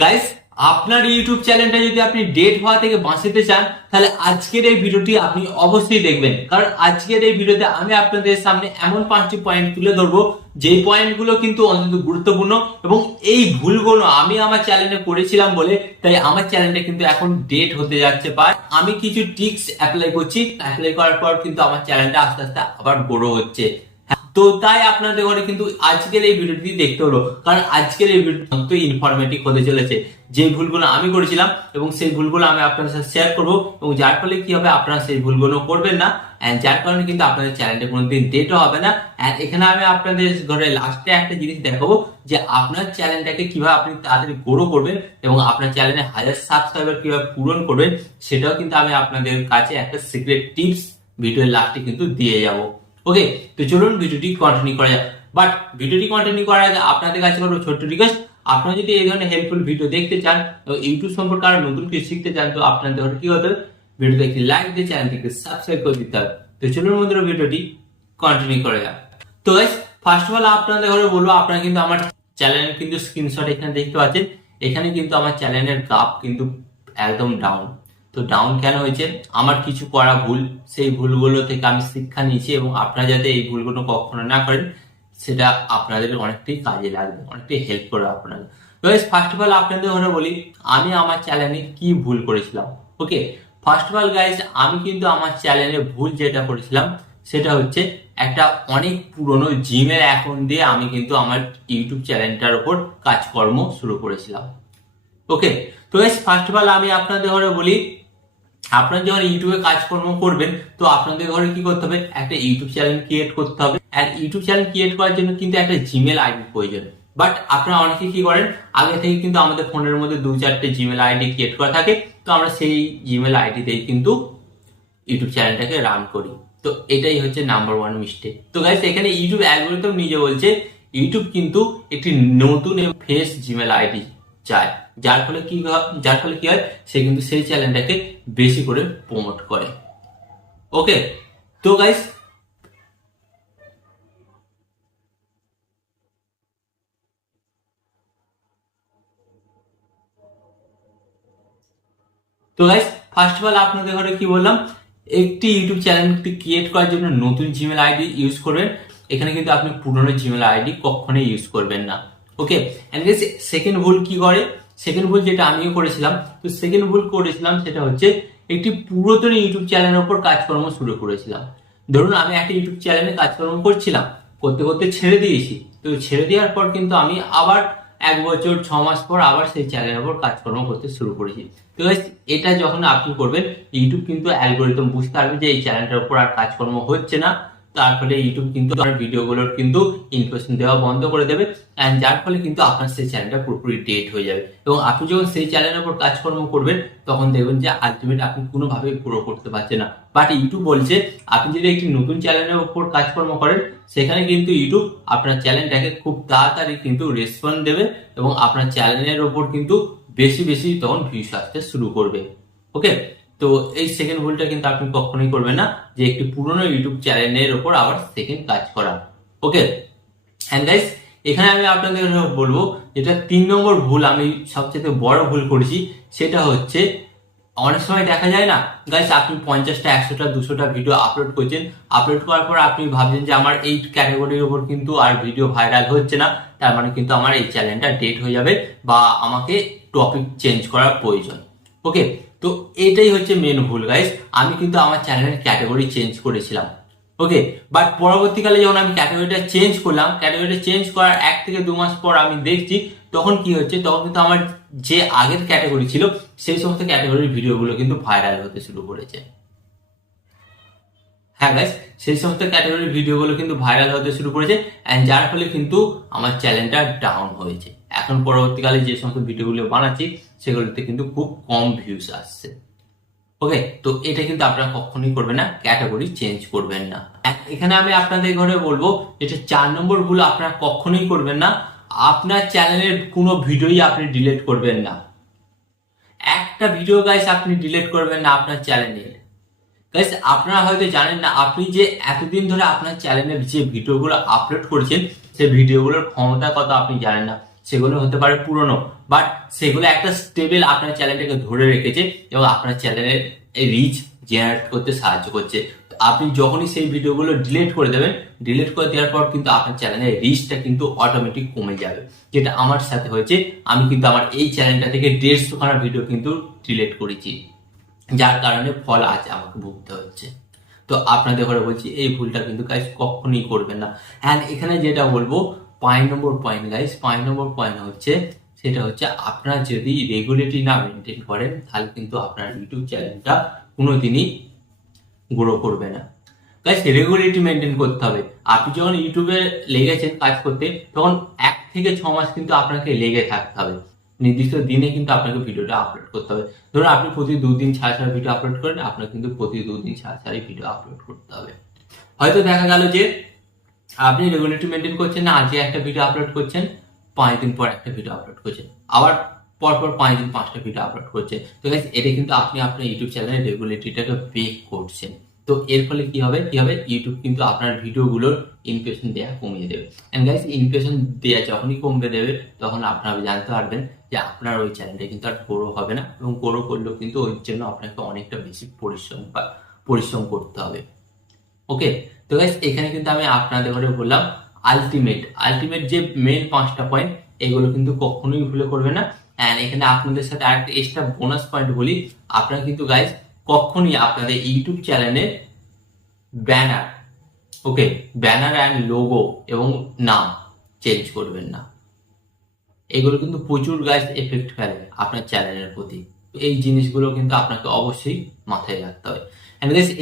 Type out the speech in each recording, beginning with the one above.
Guys, আপনার YouTube চ্যানেলটা যদি আপনি ডেট হওয়া থেকে বাঁচাতে চান, তাহলে আজকের এই ভিডিওটি আপনি অবশ্যই দেখবেন। কারণ আজকের এই ভিডিওতে আমি আপনাদের সামনে এমন 5টি পয়েন্ট তুলে ধরবো, যেই পয়েন্টগুলো কিন্তু অত্যন্ত গুরুত্বপূর্ণ এবং এই ভুলগুলো আমি আমার চ্যানেলে করেছিলাম বলে তাই আমার চ্যানেলটা কিন্তু এখন ডেট হতে যাচ্ছে। পায় আমি কিছু টিপস অ্যাপ্লাই করছি, অ্যাপ্লাই করার পর কিন্তু আমার চ্যানেলটা আস্তে আস্তে আবার বড় হচ্ছে। তো তাই আপনাদের ঘরে কিন্তু আজকের এই ভিডিওটি দেখতে হলো, কারণ আজকের এই ভিডিওটি ইনফরমেটিভ হতে চলেছে। যে ভুলগুলো আমি করেছিলাম এবং সেই ভুলগুলো আমি আপনাদের সাথে শেয়ার করবো, এবং যার ফলে কি হবে, আপনারা সেই ভুলগুলো করবেন না, এন্ড যার কারণে কিন্তু আপনাদের চ্যানেলটা কোনোদিন ডেটও হবে না। এন্ড এখানে আমি আপনাদের ঘরে লাস্টে একটা জিনিস দেখাবো যে আপনার চ্যানেলটাকে কিভাবে আপনি তাড়াতাড়ি গ্রো করবেন এবং আপনার চ্যানেলে 1000 সাবস্ক্রাইবার কিভাবে পূরণ করবেন, সেটাও কিন্তু আমি আপনাদের কাছে একটা সিক্রেট টিপস ভিডিওর লাস্টে কিন্তু দিয়ে যাবো। ওকে, তো চলুন ভিডিওটি কন্টিনিউ করা যাক। বাট ভিডিওটি কন্টিনিউ করার আগে আপনাদের কাছে কোনো ছোট্ট রিকোয়েস্ট, আপনারা যদি এই ধরনের হেল্পফুল ভিডিও দেখতে চান, তো ইউটিউব সম্পর্কে আরো নতুন কিছু শিখতে চান, তো আপনাদের কি হতে হবে, ভিডিওতে একটি লাইক দিয়ে চ্যানেলটিকে সাবস্ক্রাইব করে দিতে হবে। তো চলুন বন্ধুরা ভিডিওটি কন্টিনিউ করা যাক। তো গাইস, ফার্স্ট অফ অল আপনাদের ঘরে বলবো, আপনারা কিন্তু আমার চ্যানেলের কিন্তু স্ক্রিনশট এখানে দেখতে পাচ্ছেন। এখানে কিন্তু আমার চ্যানেলের গ্রাফ কিন্তু একদম ডাউন। তো ডাউন কেন হয়েছে? আমার কিছু করা ভুল, সেই ভুলগুলো থেকে আমি শিক্ষা নিয়েছি এবং আপনারা যাতে এই ভুলগুলো কখনো না করেন, সেটা আপনাদের অনেকটাই কাজে লাগবে, অনেকটাই হেল্প করবে আপনাদের। তো ফার্স্ট অফ অল আপনাদের ঘরে বলি আমি আমার চ্যানেলে কি ভুল করেছিলাম। ওকে, ফার্স্ট অফ অল গাইস, আমি কিন্তু আমার চ্যানেলে ভুল যেটা করেছিলাম সেটা হচ্ছে একটা অনেক পুরনো জিমেল অ্যাকাউন্ট দিয়ে আমি কিন্তু আমার ইউটিউব চ্যানেলটার উপর কাজকর্ম শুরু করেছিলাম। ওকে, তো গাইস ফার্স্ট অফ অল আমি আপনাদের ঘরে বলি, আপনারা যখন ইউটিউবে কাজকর্ম করবেন, তো আপনাদের ঘরে কি করতে হবে, একটা ইউটিউব চ্যানেল ক্রিয়েট করতে হবে। আর ইউটিউব চ্যানেল ক্রিয়েট করার জন্য কিন্তু একটা জিমেল আইডি প্রয়োজন। বাট আপনারা অনেকে কি করেন, আগে থেকে কিন্তু আমাদের ফোনের মধ্যে 2-4টে জিমেল আইডি ক্রিয়েট করা থাকে, তো আমরা সেই জিমেল আইডিতেই কিন্তু ইউটিউব চ্যানেলটাকে রান করি। তো এটাই হচ্ছে নাম্বার ওয়ান মিস্টেক। তো গাইস, এখানে ইউটিউব অ্যালগরিদম নিজে বলছে ইউটিউব কিন্তু একটি নতুন ফ্রেশ জিমেল আইডি চায়, যার ফলে কি হয়, সে কিন্তু সেই চ্যানেলটাকে বেশি করে প্রমোট করে। ওকে, তো গাইস, ফার্স্ট অফ অল আপনাদের ঘরে কি বললাম, একটি ইউটিউব চ্যানেল ক্রিয়েট করার জন্য নতুন জিমেল আইডি ইউজ করবেন। এখানে কিন্তু আপনি পুরনো জিমেল আইডি কখনোই ইউজ করবেন না। ওকে, এন্ড সেকেন্ড ভুল কি করে, সেকেন্ড ভুল যেটা আমিও করেছিলাম, তো সেকেন্ড ভুল করেছিলাম সেটা হচ্ছে একটি পুরাতন ইউটিউব চ্যানেলের উপর কাজকর্ম শুরু করেছিলাম। ধরুন আমি একটা ইউটিউব চ্যানেলে কাজকর্ম করছিলাম, করতে করতে ছেড়ে দিয়েছি। তো ছেড়ে দেওয়ার পর কিন্তু আমি আবার 1 বছর 6 মাস পর আবার সেই চ্যানেলের উপর কাজকর্ম করতে শুরু করেছি। তো এটা যখন আপনি করবেন, ইউটিউব কিন্তু অ্যালগরিদম বুঝতে পারবে যে এই চ্যানেলটার উপর আর কাজকর্ম হচ্ছে না, তার ফলে ইউটিউব কিন্তু আপনার ভিডিওগুলোর কিন্তু ইনফরমেশন দেওয়া বন্ধ করে দেবে, এন্ড যার ফলে কিন্তু আপনার সেই চ্যানেলটা পুরোপুরি ডেট হয়ে যাবে। এবং আপনি যখন সেই চ্যানেলের উপর কাজকর্ম করবেন, তখন দেখবেন যে আলটিমেট আপনি কোনোভাবে গ্রো করতে পারছেন না। বাট ইউটিউব বলছে আপনি যদি একটি নতুন চ্যানেলের উপর কাজকর্ম করেন, সেখানে কিন্তু ইউটিউব আপনার চ্যানেলটাকে খুব তাড়াতাড়ি কিন্তু রেসপন্স দেবে এবং আপনার চ্যানেলের ওপর কিন্তু বেশি বেশি তখন ভিউস আসতে শুরু করবে। ওকে, তো এই সেকেন্ড ভুলটা কিন্তু আপনি কখনোই করবেন না, যে একটি পুরনো ইউটিউব চ্যানেলের ওপর আবার সেকেন্ড কাজ করা। ওকে, এন্ড গাইস, এখানে আমি আপনাদের বলবো যেটা 3 নম্বর ভুল, আমি সবচেয়ে বড় ভুল করেছি, সেটা হচ্ছে অনেক সময় দেখা যায় না গাইস, আপনি 50টা 100টা 200টা ভিডিও আপলোড করছেন, আপলোড করার পর আপনি ভাবছেন যে আমার এই ক্যাটাগরির উপর কিন্তু আর ভিডিও ভাইরাল হচ্ছে না, তার মানে কিন্তু আমার এই চ্যানেলটা ডেট হয়ে যাবে বা আমাকে টপিক চেঞ্জ করার প্রয়োজন। ওকে, তো এটাই হচ্ছে মেন ভুল গাইস, আমি কিন্তু আমার চ্যানেলের ক্যাটাগরি চেঞ্জ করেছিলাম। ওকে, বাট পরবর্তীকালে যখন আমি ক্যাটাগরিটা চেঞ্জ করলাম, ক্যাটাগরিটা চেঞ্জ করার 1 থেকে 2 মাস পর আমি দেখছি তখন কি হচ্ছে, তখন কিন্তু আমার যে আগের ক্যাটাগরি ছিল সেই সমস্ত ক্যাটাগরির ভিডিওগুলো কিন্তু ভাইরাল হতে শুরু করেছে। হ্যাঁ গাইস, সেই সমস্ত ক্যাটাগরির ভিডিওগুলো কিন্তু ভাইরাল হতে শুরু করেছে, এন্ড যার ফলে কিন্তু আমার চ্যানেলটা ডাউন হয়েছে। এখন পরবর্তীকালে যে সমস্ত ভিডিওগুলো বানাচ্ছি সেগুলোতে কিন্তু খুব কম ভিউজ আসছে। ওকে, তো এটা কিন্তু আপনারা কখনোই করবেন না, ক্যাটাগরি চেঞ্জ করবেন না। এখানে আমি আপনাদের ঘরে বলবো এটা 4 নম্বর ভুল আপনারা কখনোই করবেন না, আপনার চ্যানেলের কোনো ভিডিওই আপনি ডিলিট করবেন না। একটা ভিডিও গাইস আপনি ডিলিট করবেন না আপনার চ্যানেলের। গাইস, আপনারা হয়তো জানেন না, আপনি যে এতদিন ধরে আপনার চ্যানেলের যে ভিডিওগুলো আপলোড করেছেন সেই ভিডিওগুলোর ক্ষমতা কত আপনি জানেন না। সেগুলো হতে পারে পুরনো, বাট সেগুলো একটা স্টেবল আপনার চ্যানেলটাকে ধরে রেখেছে এবং আপনার চ্যানেলের রিচ জেনারেট করতে সাহায্য করছে। তো আপনি যখনই সেই ভিডিওগুলো ডিলিট করে দেবেন, ডিলিট করে দেওয়ার পর কিন্তু আপনার চ্যানেলের রিচটা কিন্তু অটোমেটিক কমে যাবে, যেটা আমার সাথে হয়েছে। আমি কিন্তু আমার এই চ্যানেলটা থেকে 150খানা ভিডিও কিন্তু ডিলিট করেছি, যার কারণে ফল আজ আমাকে ভুগতে হচ্ছে। তো আপনাদের ঘরে বলছি এই ভুলটা কিন্তু গাইস কখনই করবেন না। অ্যান্ড এখানে যেটা বলবো 5 নম্বর পয়েন্ট গাইস, 5 নম্বর পয়েন্ট হচ্ছে সেটা হচ্ছে আপনারা যদি রেগুলেটরি না মেনটেন করেন তাহলে কিন্তু আপনার ইউটিউব চ্যানেলটা কোনোদিনই গ্রো করবে না। গাইস রেগুলেটরি মেনটেন করতে হবে। আপনি যখন ইউটিউবে লেগেছেন কাজ করতে, তখন 1 থেকে 6 মাস কিন্তু আপনাকে লেগে থাকতে হবে। নির্দিষ্ট দিনে কিন্তু আপনাকে ভিডিওটা আপলোড করতে হবে। ধরুন আপনি প্রতি 2 দিন ছাড়া ছাড়া ভিডিও আপলোড করেন, আপনার কিন্তু প্রতি 2 দিন ছাড়া ছাড়াই ভিডিও আপলোড করতে হবে। হয়তো দেখা গেল যে আপনি রেগুলেটরি মেনটেন করছেন না, আজকে একটা ভিডিও আপলোড করছেন, 5 দিন পর একটা ভিডিও আপলোড করছেন, আবার পরপর 5 দিন 5টা ভিডিও আপলোড করছেন। তো গাইস এটা কিন্তু আপনি আপনার ইউটিউব চ্যানেলের রেগুলেটরিটাকে ব্রেক করছেন। তো এর ফলে কি হবে ইউটিউব কিন্তু আপনার ভিডিওগুলোর ইমপ্রেশন দেওয়া কমিয়ে দেবে। এন্ড গাইস ইমপ্রেশন দেওয়া যখনই কমবে দেবে তখন আপনারা জানতে পারবেন যে আপনার ওই চ্যানেলটা কিন্তু আর গ্রো হবে না, এবং গ্রো করলেও কিন্তু ওই জন্য আপনাকে অনেকটা বেশি পরিশ্রম করতে হবে। ওকে, তো গাইস এখানে কিন্তু আমি আপনাদের ঘরে বললাম আলটিমেট যে মেন 5টা পয়েন্ট, এগুলো কিন্তু কখনোই ভুলে করবে না। এন্ড এখানে আপনাদের সাথে আরেকটা এক্সট্রা বোনাস পয়েন্ট বলি, আপনারা কিন্তু গাইস কখনোই আপনাদের ইউটিউব চ্যানেলে banner, okay, banner and logo এবং নাম চেঞ্জ করবেন না। এগুলো কিন্তু প্রচুর গাইস এফেক্ট ফেলে আপনার চ্যানেলের প্রতি। এই জিনিসগুলো কিন্তু আপনাকে অবশ্যই মাথায় রাখতে হবে।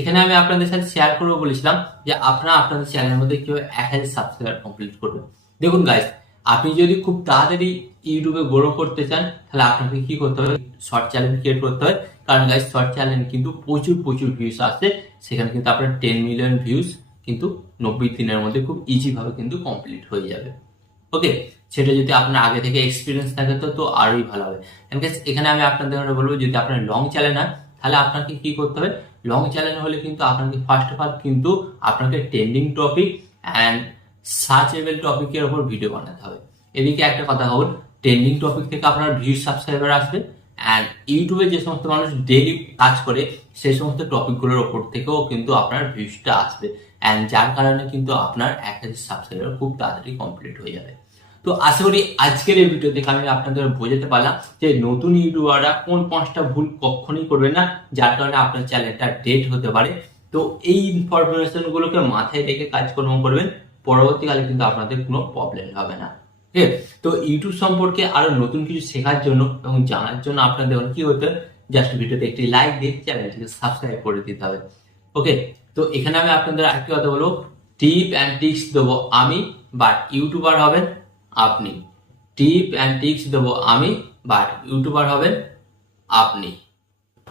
এখানে আমি আপনাদের সাথে শেয়ার করবো বলেছিলাম যে আপনারা আপনাদের চ্যানেলের মধ্যে কিভাবে 1000 সাবস্ক্রাইবার কমপ্লিট করবেন। দেখুন গাইস, আপনি যদি খুব তাড়াতাড়ি ইউটিউবে গ্রো করতে চান তাহলে আপনাকে কি করতে হবে, শর্ট চ্যানেল ক্রিয়েট করতে হবে। কারণ গাইস শর্ট চ্যানেল কিন্তু প্রচুর ভিউজ আসছে, সেখানে কিন্তু আপনার 10 মিলিয়ন ভিউজ কিন্তু 90 দিনের মধ্যে খুব ইজি ভাবে কিন্তু কমপ্লিট হয়ে যাবে। ওকে, সেটা যদি আপনার আগে থেকে এক্সপিরিয়েন্স থাকে তো আরোই ভালো হবে। এখানে আমি আপনাদের বলবো যদি আপনার লং চ্যানেল হয় তাহলে আপনাকে কি করতে হবে, লং চ্যানেল হলে কিন্তু আপনাকে ফার্স্ট অফ অল কিন্তু আপনাকে ট্রেন্ডিং টপিক অ্যান্ড সার্চেবল টপিকের উপর ভিডিও বানাতে হবে। এদিকে একটা কথা হল, ট্রেন্ডিং টপিক থেকে আপনার ভিউজ সাবস্ক্রাইবার আসবে, অ্যান্ড ইউটিউবে যে সমস্ত মানুষ ডেইলি কাজ করে সেই সমস্ত টপিকগুলোর ওপর থেকেও কিন্তু আপনার ভিউজটা আসবে, অ্যান্ড যার কারণে কিন্তু আপনার 1000 সাবস্ক্রাইবার খুব তাড়াতাড়ি কমপ্লিট হয়ে যাবে। তো আশা করি আজকের এই ভিডিও থেকে আমি আপনাদের বোঝাতে পারলাম যে নতুন ইউটিউবাররা কোন 5টা ভুল কখনোই করবেন না, যার কারণে আপনার চ্যানেলটা ডেড হতে পারে। তো এই ইনফরমেশন গুলোকে মাথায় রেখে কাজকর্ম করবেন, পরবর্তীকালে কিন্তু আপনাদের কোনো প্রবলেম হবে না। ঠিক আছে, তো ইউটিউব সম্পর্কে আরো নতুন কিছু শেখার জন্য এবং জানার জন্য আপনাদের কি হতে হবে, জাস্ট ভিডিওতে একটি লাইক দিয়ে চ্যানেলটিকে সাবস্ক্রাইব করে দিতে হবে। ওকে, তো এখানে আমি আপনাদের আরেকটি কথা বলবো, টিপ অ্যান্ড টিপস দেবো আমি, বাট ইউটিউবার হবেন আপনি। টিপ অ্যান্ড টিপস দেবো আমি, বাট ইউটিউবার হবেন আপনি।